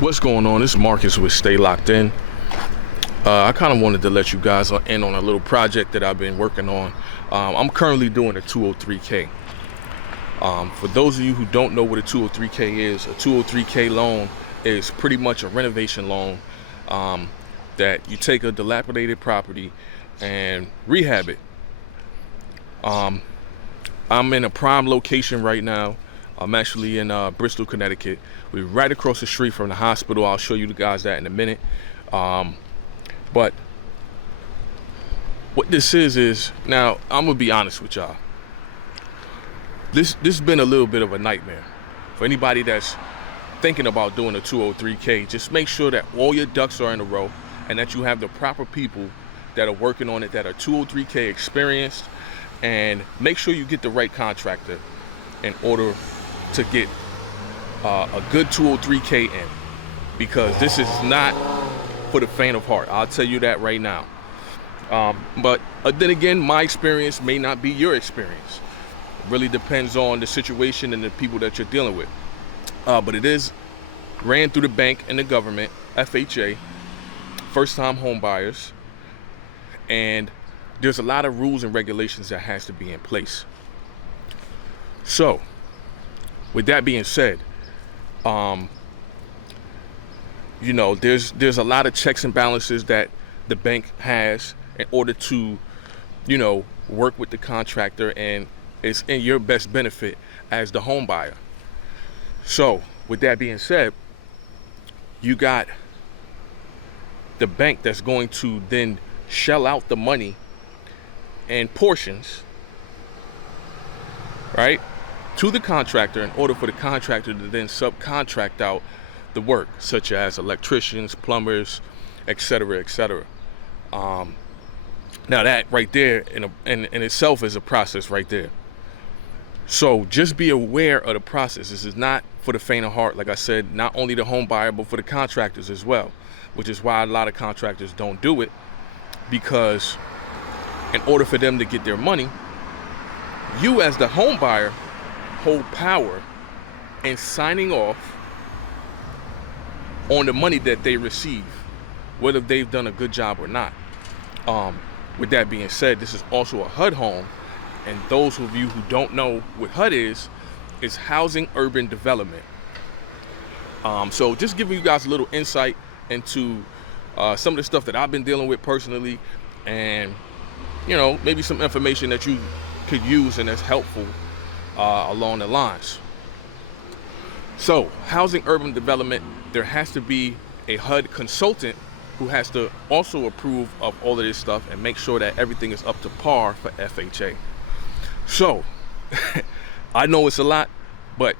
What's going on? This is Marcus with Stay Locked In. I kind of wanted to let you guys in on a little project that I've been working on. I'm currently doing a 203K. For those of you who don't know what a 203K is, a 203K loan is pretty much a renovation loan that you take a dilapidated property and rehab it. I'm in a prime location right now. I'm actually in Bristol, Connecticut. We're right across the street from the hospital. I'll show you guys that in a minute. But what this is now, I'm gonna be honest with y'all. This has been a little bit of a nightmare. For anybody that's thinking about doing a 203K, just make sure that all your ducks are in a row and that you have the proper people that are working on it, that are 203K experienced, and make sure you get the right contractor in order to get a good 203K in, because this is not for the faint of heart. I'll tell you that right now. But then again, my experience may not be your experience. It really depends on the situation and the people that you're dealing with. But it is ran through the bank and the government, FHA, first-time home buyers, and there's a lot of rules and regulations that has to be in place. So, with that being said, there's a lot of checks and balances that the bank has in order to, work with the contractor, and it's in your best benefit as the home buyer. So, with that being said, you got the bank that's going to then shell out the money in portions, right, to the contractor in order for the contractor to then subcontract out the work, such as electricians, plumbers, etc., etc. Now that right there in itself is a process right there. So just be aware of the process. This is not for the faint of heart. Like I said, not only the home buyer, but for the contractors as well, which is why a lot of contractors don't do it, because in order for them to get their money, you as the home buyer hold power in signing off on the money that they receive, whether they've done a good job or not. With that being said, this is also a HUD home, and those of you who don't know what HUD is Housing Urban Development. So just giving you guys a little insight into some of the stuff that I've been dealing with personally, and maybe some information that you could use and that's helpful along the lines. So, Housing Urban Development, there has to be a HUD consultant who has to also approve of all of this stuff and make sure that everything is up to par for FHA. So, I know it's a lot, but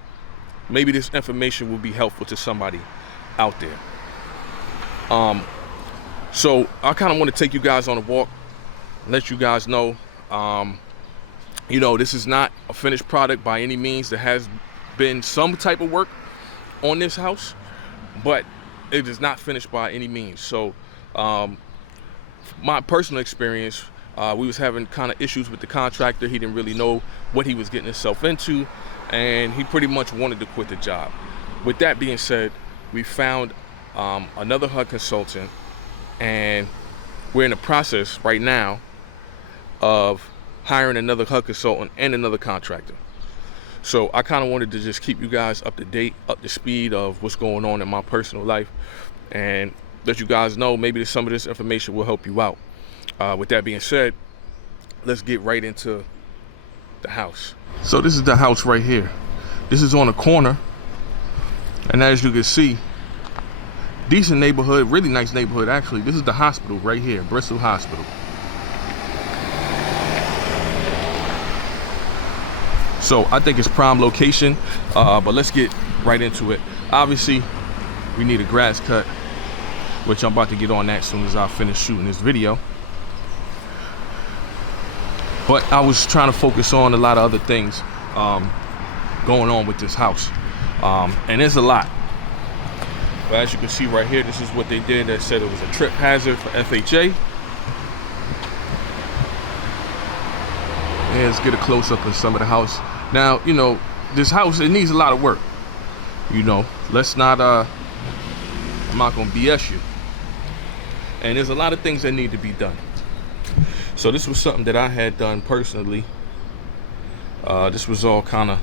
maybe this information will be helpful to somebody out there. So, I kind of want to take you guys on a walk, let you guys know, this is not a finished product by any means. There has been some type of work on this house, but it is not finished by any means. So my personal experience, we was having kind of issues with the contractor. He didn't really know what he was getting himself into, and he pretty much wanted to quit the job. With that being said, we found another HUD consultant, and we're in the process right now of hiring another HUD consultant and another contractor. So I kind of wanted to just keep you guys up to date, up to speed of what's going on in my personal life, and let you guys know maybe some of this information will help you out. With that being said, let's get right into the house. So this is the house right here. This is on a corner, and as you can see, decent neighborhood, really nice neighborhood actually. This is the hospital right here, Bristol Hospital. So I think it's prime location, but let's get right into it. Obviously, we need a grass cut, which I'm about to get on that as soon as I finish shooting this video. But I was trying to focus on a lot of other things going on with this house, and there's a lot. But as you can see right here, this is what they did. They said it was a trip hazard for FHA. And let's get a close-up of some of the house. Now, this house, it needs a lot of work. Let's not I'm not gonna BS you. And there's a lot of things that need to be done. So this was something that I had done personally. This was all kind of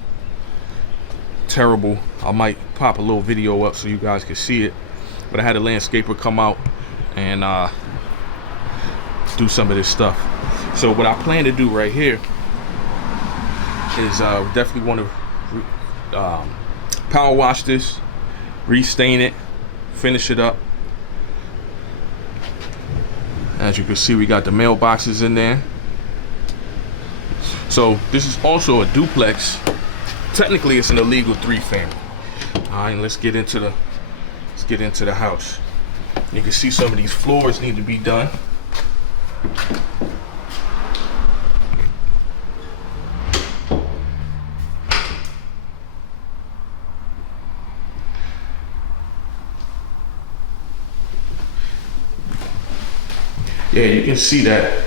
terrible. I might pop a little video up so you guys can see it. But I had a landscaper come out and do some of this stuff. So what I plan to do right here is definitely want to power wash this, restain it, finish it up. As you can see, we got the mailboxes in there. So this is also a duplex. Technically, it's an illegal 3-family. All right, let's get into the house. You can see some of these floors need to be done. Yeah, you can see that,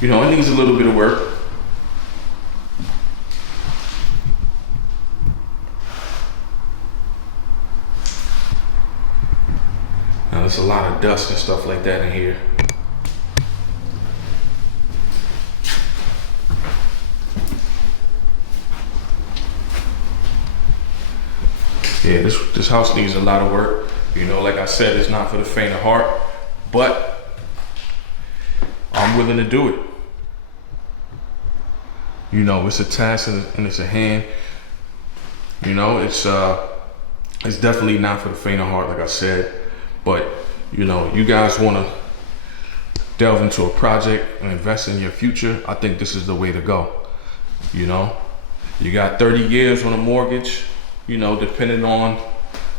you know, it needs a little bit of work. Now, there's a lot of dust and stuff like that in here. Yeah, this house needs a lot of work. You know, like I said, it's not for the faint of heart, but I'm willing to do it. You know, it's a task and it's a hand. You know, it's definitely not for the faint of heart, like I said. But you know, you guys want to delve into a project and invest in your future, I think this is the way to go. You know, you got 30 years on a mortgage, you know, depending on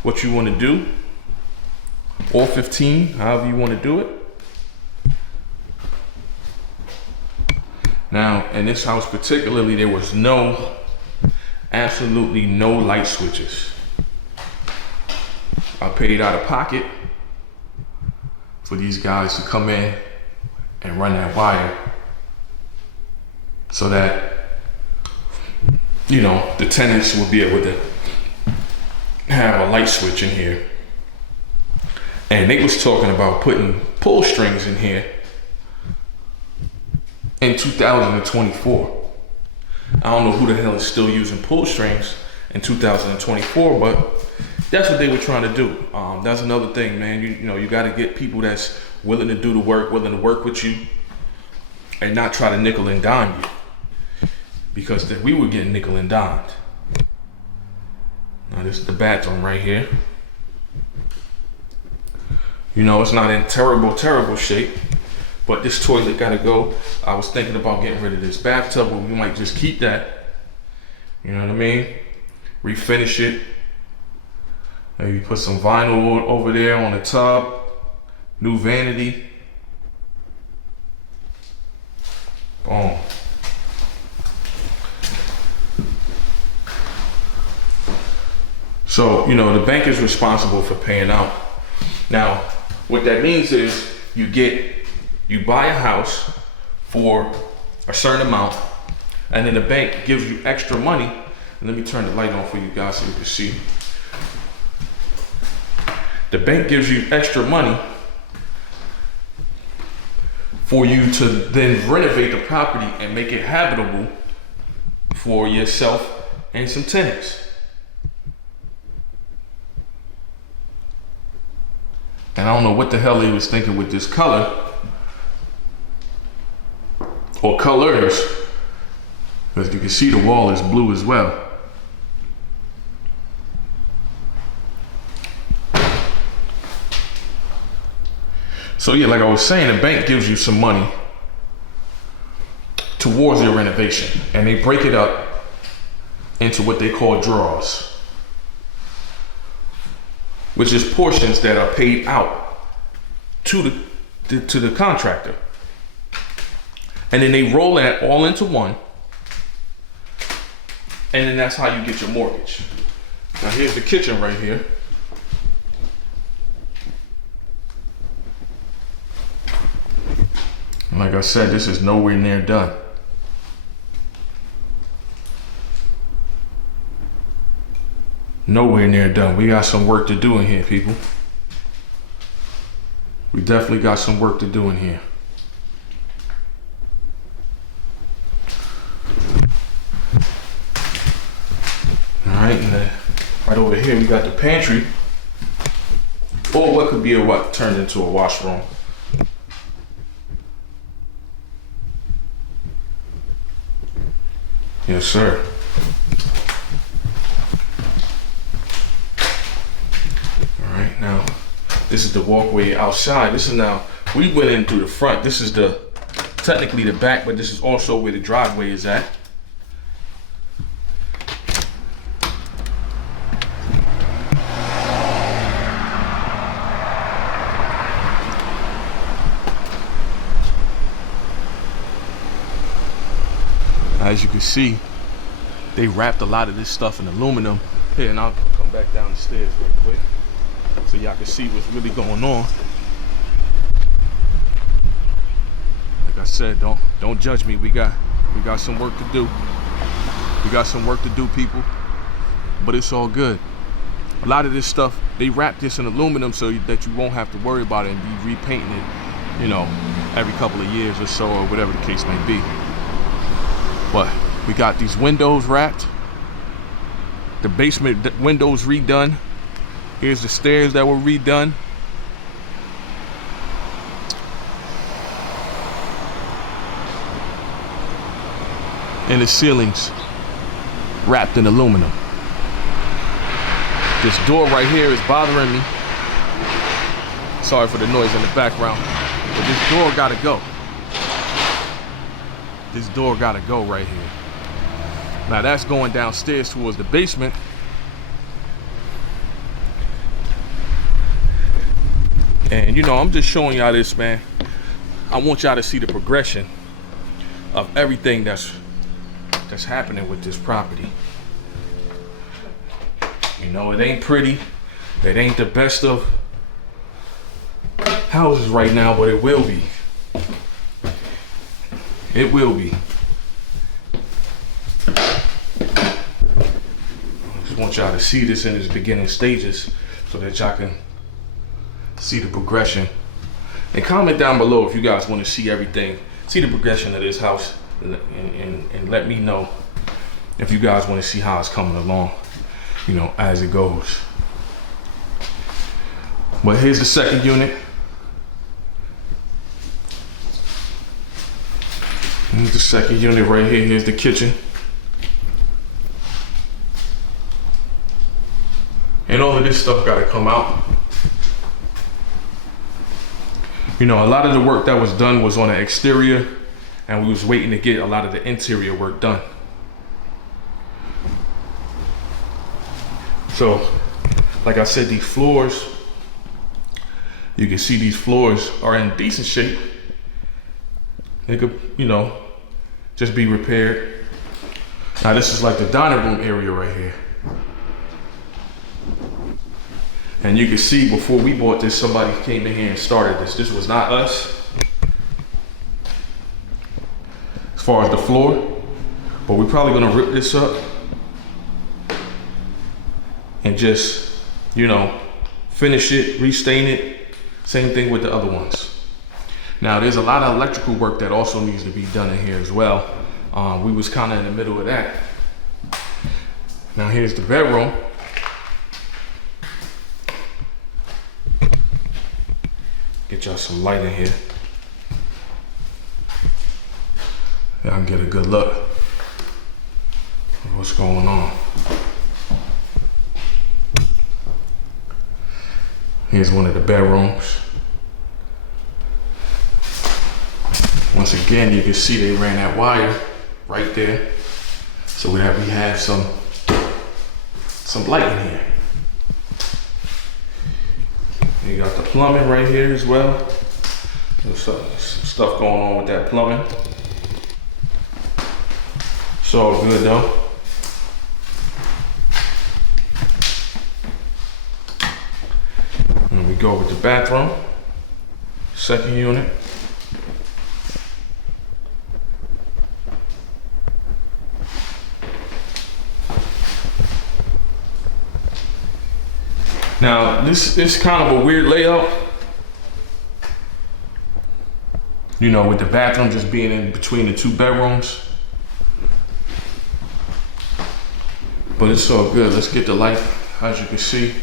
what you want to do, or 15, however you want to do it. Now, in this house particularly, there was absolutely no light switches. I paid out of pocket for these guys to come in and run that wire so that, you know, the tenants will be able to have a light switch in here. And they was talking about putting pull strings in here in 2024. I don't know who the hell is still using pull strings in 2024, but that's what they were trying to do. That's another thing, man. You know, you got to get people that's willing to do the work, willing to work with you, and not try to nickel and dime you, because we were getting nickel and dimed. Now this is the bathroom right here. You know, it's not in terrible shape, but this toilet gotta go. I was thinking about getting rid of this bathtub, but we might just keep that. You know what I mean? Refinish it. Maybe put some vinyl over there on the tub. New vanity. Boom. So, you know, the bank is responsible for paying out. Now, what that means is you buy a house for a certain amount, and then the bank gives you extra money. And let me turn the light on for you guys so you can see. The bank gives you extra money for you to then renovate the property and make it habitable for yourself and some tenants. And I don't know what the hell he was thinking with this color or colors, because you can see the wall is blue as well. So yeah, like I was saying, the bank gives you some money towards your renovation, and they break it up into what they call draws, which is portions that are paid out to the contractor. And then they roll that all into one, and then that's how you get your mortgage. Now here's the kitchen right here. And like I said, this is nowhere near done. Nowhere near done. We got some work to do in here, people. definitely got some work to do in here. All right, and then right over here we got the pantry, or what could be what turned into a washroom. Yes, sir. All right, now this is the walkway outside. This is now, we went in through the front. This is technically the back, but this is also where the driveway is at. As you can see, they wrapped a lot of this stuff in aluminum. Here, and I'll come back down the stairs real quick so y'all can see what's really going on. Like I said, don't judge me. We got some work to do. We got some work to do, people. But it's all good. A lot of this stuff, they wrap this in aluminum so that you won't have to worry about it and be repainting it, you know, every couple of years or so, or whatever the case may be. But we got these windows wrapped, the basement windows redone. Here's the stairs that were redone. And the ceilings wrapped in aluminum. This door right here is bothering me. Sorry for the noise in the background, but this door gotta go. This door gotta go right here. Now that's going downstairs towards the basement. And you know, I'm just showing y'all this, man. I want y'all to see the progression of everything that's happening with this property. You know, it ain't pretty. It ain't the best of houses right now, but it will be. It will be. I just want y'all to see this in its beginning stages so that y'all can see the progression. And comment down below if you guys want to see everything, see the progression of this house, and let me know if you guys want to see how it's coming along, you know, as it goes. But here's the second unit. Here's the second unit right here. Here's the kitchen. And all of this stuff gotta come out. You know, a lot of the work that was done was on the exterior, and we was waiting to get a lot of the interior work done. So, like I said, these floors, you can see these floors are in decent shape. They could, you know, just be repaired. Now this is like the dining room area right here. And you can see before we bought this, somebody came in here and started this. This was not us. As far as the floor, but we're probably gonna rip this up and just, you know, finish it, restain it. Same thing with the other ones. Now there's a lot of electrical work that also needs to be done in here as well. We was kind of in the middle of that. Now here's the bedroom. Get y'all some light in here. Y'all can get a good look at what's going on. Here's one of the bedrooms. Once again, you can see they ran that wire right there. So we have some light in here. You got the plumbing right here as well. There's some stuff going on with that plumbing. It's all good though. And we go with the bathroom, second unit. Now this is kind of a weird layout. You know, with the bathroom just being in between the 2 bedrooms. But it's all good. Let's get the light. As you can see,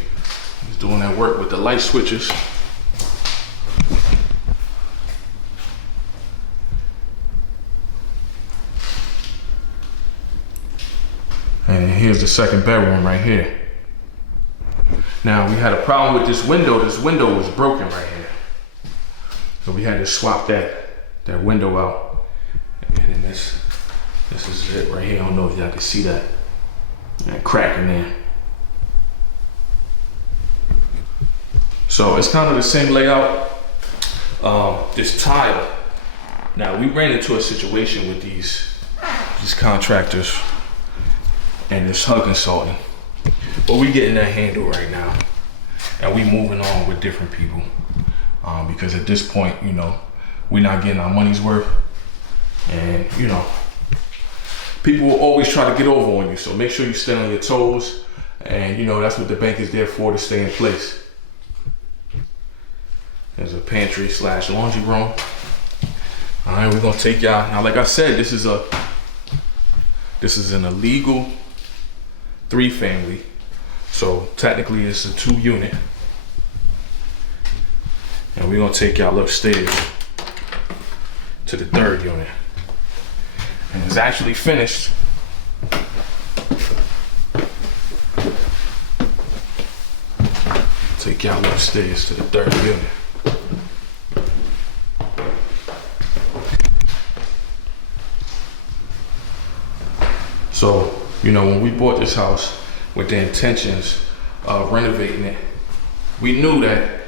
he's doing that work with the light switches. And here's the 2nd bedroom right here. Now we had a problem with this window. This window was broken right here. So we had to swap that window out. And then this is it right here. I don't know if y'all can see that. That crack in there. So it's kind of the same layout. This tile. Now we ran into a situation with these contractors and this HUD consultant. But we getting that handled right now. And we moving on with different people. Because at this point, you know, we're not getting our money's worth. And, you know, people will always try to get over on you. So make sure you stay on your toes. And, you know, that's what the bank is there for, to stay in place. There's a pantry / laundry room. All right, we're gonna take y'all. Now, like I said, this is an illegal 3-family. So technically it's a 2 unit. And we're gonna take y'all upstairs to the 3rd unit. And it's actually finished. Take y'all upstairs to the 3rd unit. So, you know, when we bought this house with the intentions of renovating it, we knew that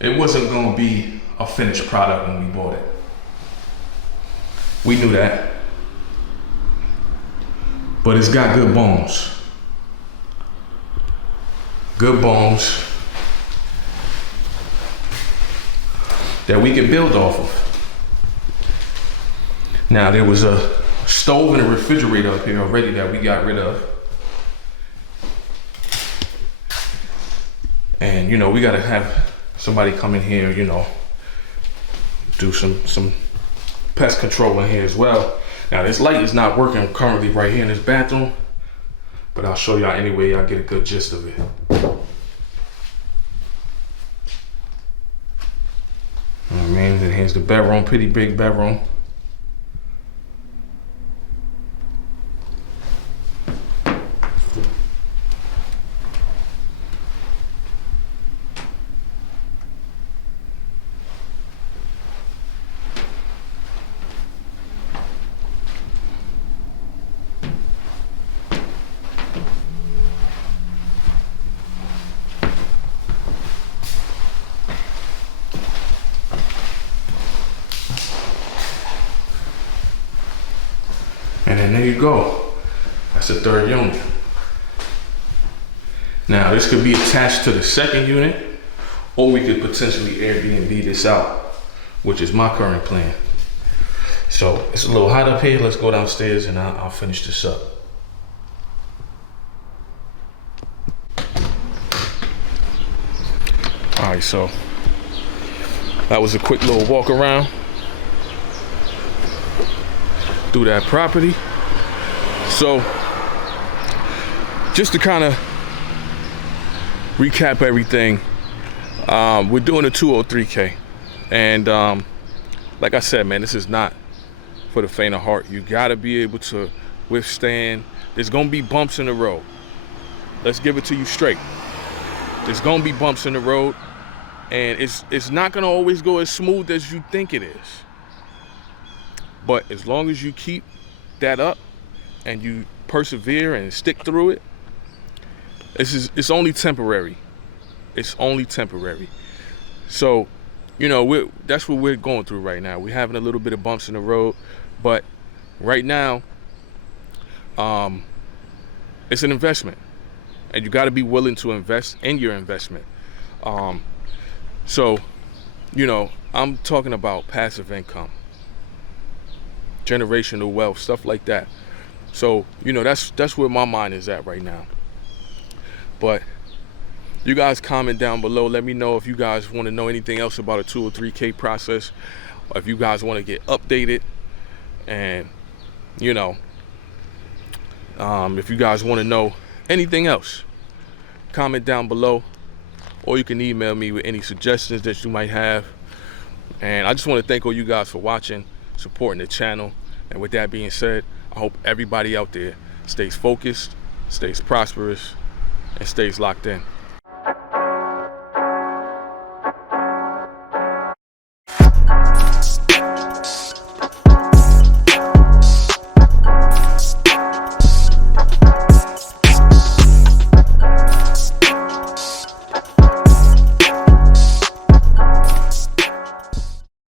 it wasn't gonna be a finished product when we bought it. We knew that. But it's got good bones. Good bones that we can build off of. Now, there was a stove and a refrigerator up here already that we got rid of. And, you know, we gotta have somebody come in here, you know, do some pest control in here as well. Now, this light is not working currently right here in this bathroom, but I'll show y'all anyway. Y'all get a good gist of it. I mean, then here's the bedroom, pretty big bedroom. And then there you go. That's the 3rd unit. Now, this could be attached to the 2nd unit, or we could potentially Airbnb this out, which is my current plan. So it's a little hot up here. Let's go downstairs and I'll finish this up. All right, so that was a quick little walk around through that property. So just to kind of recap everything, we're doing a 203K, and like I said, man, this is not for the faint of heart. You gotta be able to withstand. There's gonna be bumps in the road. Let's give it to you straight. There's gonna be bumps in the road, and it's not gonna always go as smooth as you think it is. But as long as you keep that up and you persevere and stick through it, it's only temporary. It's only temporary. So, you know, that's what we're going through right now. We're having a little bit of bumps in the road, but right now, it's an investment, and you got to be willing to invest in your investment. So, you know, I'm talking about passive income, generational wealth, stuff like that. So, you know, that's where my mind is at right now. But you guys comment down below. Let me know if you guys want to know anything else about a 203K process. or if you guys want to get updated, and you know, if you guys want to know anything else, comment down below, or you can email me with any suggestions that you might have. And I just want to thank all you guys for watching, supporting the channel. And with that being said, I hope everybody out there stays focused, stays prosperous, and stays locked in.